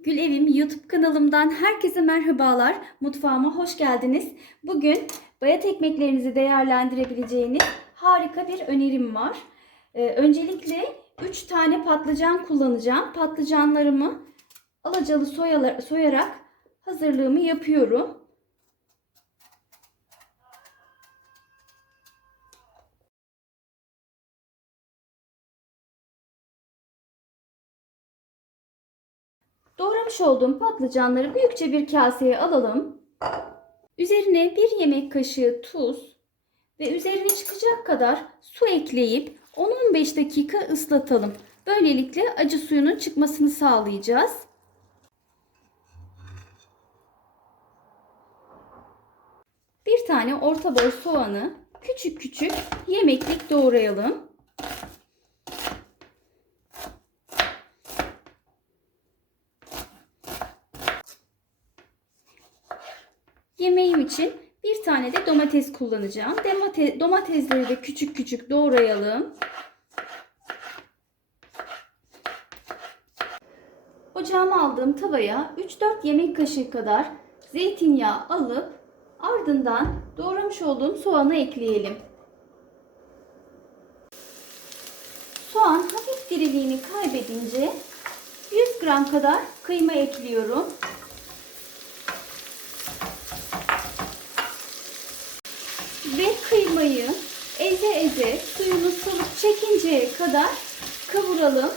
Gül Evim YouTube kanalımdan herkese merhabalar. Mutfağıma hoş geldiniz. Bugün bayat ekmeklerinizi değerlendirebileceğiniz harika bir önerim var. Ee, öncelikle 3 tane patlıcan kullanacağım. Patlıcanlarımı alacalı soyalar, soyarak hazırlığımı yapıyorum. Doğramış olduğum patlıcanları büyükçe bir kaseye alalım. Üzerine bir yemek kaşığı tuz ve üzerine çıkacak kadar su ekleyip 10-15 dakika ıslatalım. Böylelikle acı suyunun çıkmasını sağlayacağız. Bir tane orta boy soğanı küçük küçük yemeklik doğrayalım. İçin bir tane de domates kullanacağım. Domate- domatesleri de küçük küçük doğrayalım. Ocağıma aldığım tavaya 3-4 yemek kaşığı kadar zeytinyağı alıp ardından doğramış olduğum soğanı ekleyelim. Soğan hafif diriliğini kaybedince 100 gram kadar kıyma ekliyorum. Ve kıymayı eze eze suyunu salıp çekinceye kadar kavuralım.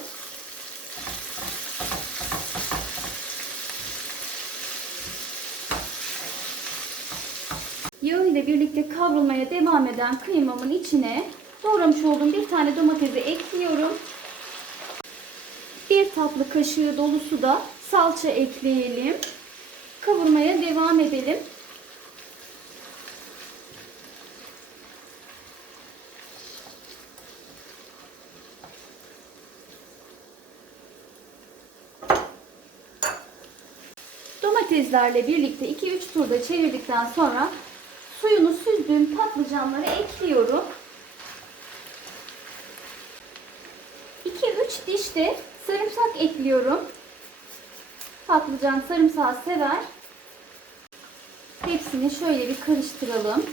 Yağı ile birlikte kavrulmaya devam eden kıymamın içine doğramış olduğum bir tane domatesi ekliyorum. Bir tatlı kaşığı dolusu da salça ekleyelim. Kavurmaya devam edelim. Domateslerle birlikte 2-3 turda çevirdikten sonra suyunu süzdüğüm patlıcanları ekliyorum. 2-3 diş de sarımsak ekliyorum. Patlıcan sarımsağı sever. Hepsini şöyle bir karıştıralım.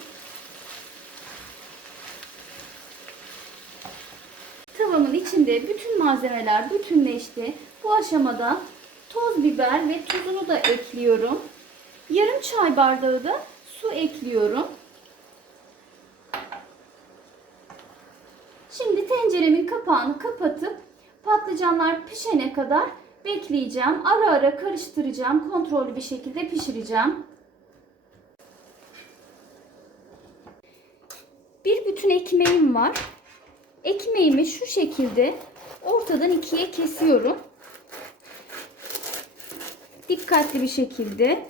Tavamın içinde bütün malzemeler bütünleşti. Bu aşamada toz biber ve tuzunu da ekliyorum. Yarım çay bardağı da su ekliyorum. Şimdi tenceremin kapağını kapatıp patlıcanlar pişene kadar bekleyeceğim. Ara ara karıştıracağım. Kontrollü bir şekilde pişireceğim. Bir bütün ekmeğim var. Ekmeğimi şu şekilde ortadan ikiye kesiyorum dikkatli bir şekilde.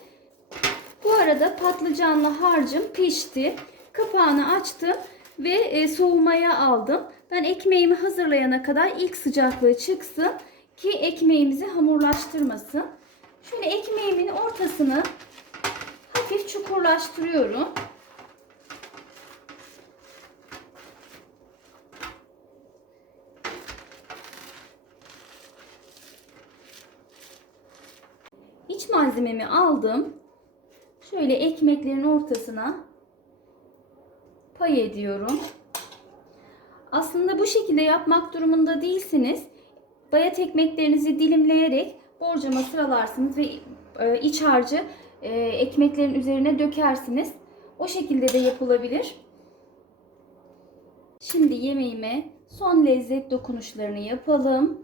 Bu arada patlıcanlı harcım pişti. Kapağını açtım ve e, soğumaya aldım. Ben ekmeğimi hazırlayana kadar ilk sıcaklığı çıksın ki ekmeğimizi hamurlaştırmasın. Şöyle ekmeğimin ortasını hafif çukurlaştırıyorum. Malzememi aldım. Şöyle ekmeklerin ortasına pay ediyorum. Aslında bu şekilde yapmak durumunda değilsiniz. Bayat ekmeklerinizi dilimleyerek borcama sıralarsınız ve e, iç harcı e, ekmeklerin üzerine dökersiniz. O şekilde de yapılabilir. Şimdi yemeğime son lezzet dokunuşlarını yapalım.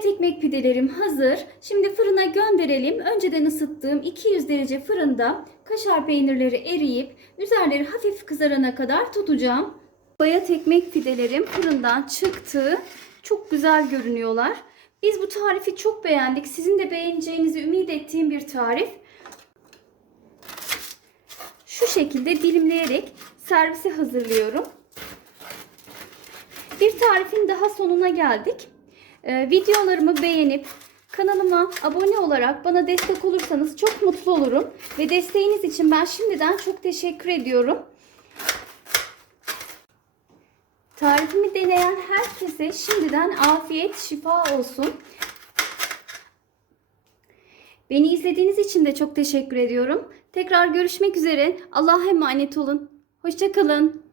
Bayat ekmek pidelerim hazır. Şimdi fırına gönderelim. Önceden ısıttığım 200 derece fırında kaşar peynirleri eriyip üzerleri hafif kızarana kadar tutacağım. Bayat ekmek pidelerim fırından çıktı. Çok güzel görünüyorlar. Biz bu tarifi çok beğendik. Sizin de beğeneceğinizi ümit ettiğim bir tarif. Şu şekilde dilimleyerek servise hazırlıyorum. Bir tarifin daha sonuna geldik. Ee, videolarımı beğenip kanalıma abone olarak bana destek olursanız çok mutlu olurum. Ve desteğiniz için ben şimdiden çok teşekkür ediyorum. Tarifimi deneyen herkese şimdiden afiyet, şifa olsun. Beni izlediğiniz için de çok teşekkür ediyorum. Tekrar görüşmek üzere. Allah'a emanet olun. Hoşçakalın.